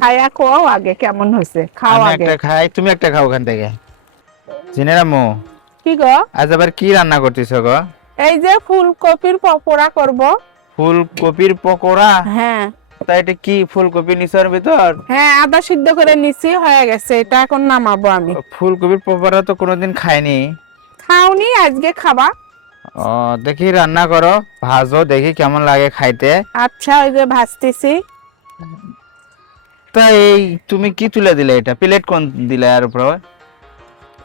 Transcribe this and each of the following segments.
খায়া খাও আগে কেমন হয়েছে, খাও আমি আগে। একটা খাই, তুমি একটা খাও ওখান থেকে। জিনের আম্মু, কি গো? আজ আবার কি রান্না করতেছো গো? এই যে ফুলকপির পকোড়া করব। ফুলকপির পকোড়া? হ্যাঁ তা এটা কি ফুলকপি নিচের ভিতর? হ্যাঁ, আদা সিদ্ধ করে নিছি, হয়ে গেছে, এটা এখন নামাবো আমি। ফুলকপির পকোড়া তো কোনোদিন খাইনি। খাওনি, আজকে খাবা? ও, দেখি রান্না করো, ভাজো, দেখি কেমন লাগে খাইতে। আচ্ছা, ওই যে ভাজতেছি। তা এই তুমি কি তুলে দিলে, এটা প্লেট কোন দিলে আর উপর?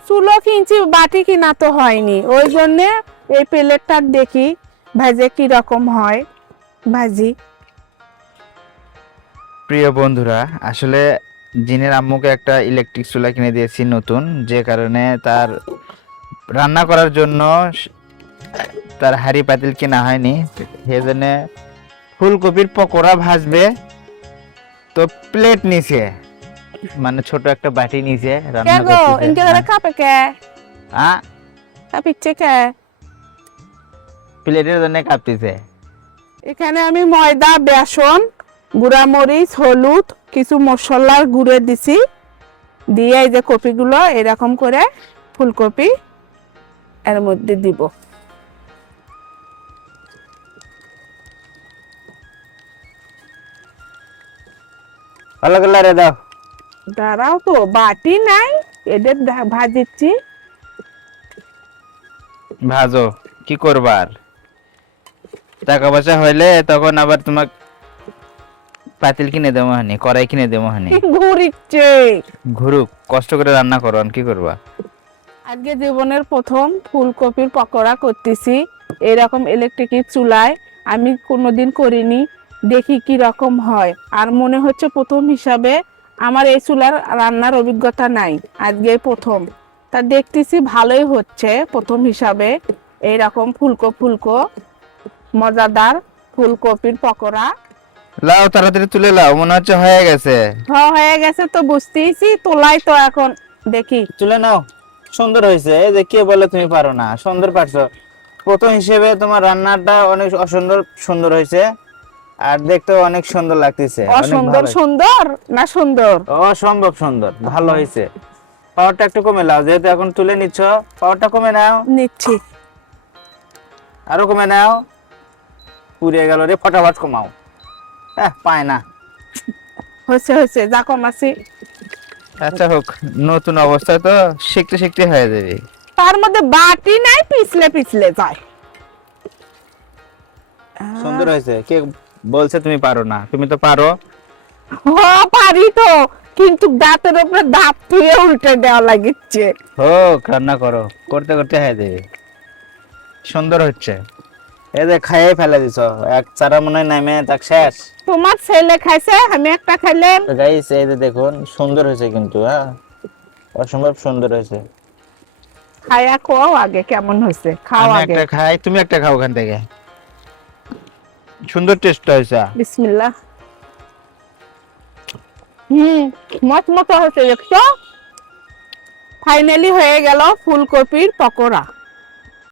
চুলো কিনছি, বাটি কিনা তো হয়নি, ওই জন্য এই প্লেটটা দেখি ভাজে কি রকম হয়, ভাজি। প্রিয় বন্ধুরা, আসলে জিনের আম্মুকে একটা ইলেকট্রিক চুলা কিনে দিয়েছি নতুন, যে কারণে তার রান্না করার জন্য তার হাঁড়ি পাতিল কেনা হয়নি। সেজন্য ফুলকপির পকোড়া ভাজবে, তো প্লেট নিচে, মানে ছোট একটা বাটি নিচে কে রান্না গো, করতেছে। ইনকে করে কাপে কে? আ কাপিচ্ছে কে? প্লেটের জন্য কাঁপতেছে। এখানে আমি ময়দা, বেসন, গুঁড়ামরিচ, হলুদ, কিছু মশলার গুঁড়ো দিছি, দিয়ে এই যে কপিগুলো এরকম করে ফুলকপি এর মধ্যে দিব। ভালো করে লাড়ে দাও। দাঁড়াও তো, বাটি নাই, এদের ভাজিচ্ছি। ভাজো, কি করবার, টাকা পয়সা হইলে তখন আবার তোমাক পাতিল কিনে দেবো হানি, কড়াই কিনে দেবো হানি। ঘুরিচ্ছে। ঘুরুক, কষ্ট করে রান্না করো, আর কি করবা। আজকে জীবনের প্রথম ফুলকপির পকোড়া করতেছি এরকম ইলেকট্রিকের চুলায়। আমি কোনোদিন করিনি, দেখি কি রকম হয়। আর মনে হচ্ছে প্রথম হিসাবে, আমার এই চুলার রান্নার অভিজ্ঞতা নাই, আজকে প্রথম। তা দেখতেছি ভালোই হচ্ছে প্রথম হিসাবে। এইরকম ফুলকো ফুলকো মজাদার ফুলকপির পকোড়া। লাও, তাড়াতাড়ি তুলে লাও, মনে হচ্ছে হয়ে গেছে। হয়ে গেছে তো বুঝতেইছি, তোলাই তো এখন দেখি। তুলে নাও। সুন্দর হয়েছে, এই যে কে বলে তুমি পারো না, সুন্দর পারছো। প্রথম হিসেবে তোমার রান্নাটা অনেক অসুন্দর সুন্দর হয়েছে, আর দেখতেও অনেক সুন্দর লাগতেছে। অসুন্দর সুন্দর না সুন্দর? অসম্ভব সুন্দর, ভালো হয়েছে। পাওয়ারটা একটু কমে নাও, যেহেতু এখন তুলে নিচ্ছ, পাওয়ারটা কমে নাও। নিচ্ছি। আরো কমে নাও, পুড়িয়ে গেল রে, ফটাফট কমাও। পায় না। হয়েছে হয়েছে, যা কমাছি। আচ্ছা হোক, নতুন অবস্থা তো, শিখতে শিখতে হয়ে যাবে। তার মধ্যে বাটি নাই, পিছলে পিছলে যায়। সুন্দর হয়েছে। কে বলছে তুমি পারো না? তুমি তো পারো। পারি তো, কিন্তু দাঁতের উপরে দাঁত ধুয়ে উল্টে দেওয়া লাগিচ্ছে। হোক, রান্না করো, করতে করতে হয়ে যাবে। সুন্দর হচ্ছে। এই যে খাইয়ে ফেলে দিছ, এক চারা মনে হয় নামে তাক শেষ। তোমার ছেলে খাইছে, আমি একটা খাইলাম। তো গাইস, এই যে দেখুন, সুন্দর হয়েছে কিন্তু, অসম্ভব সুন্দর হয়েছে। খায়া খাও আগে কেমন হয়েছে, খাও আমি আগে। একটা খাই, তুমি একটা খাও ওখান থেকে। সুন্দর টেস্ট হয়েছে। বিসমিল্লাহ। মত মতো হয়েছে দেখছো। ফাইনালি হয়ে গেল ফুলকপির পকোড়া।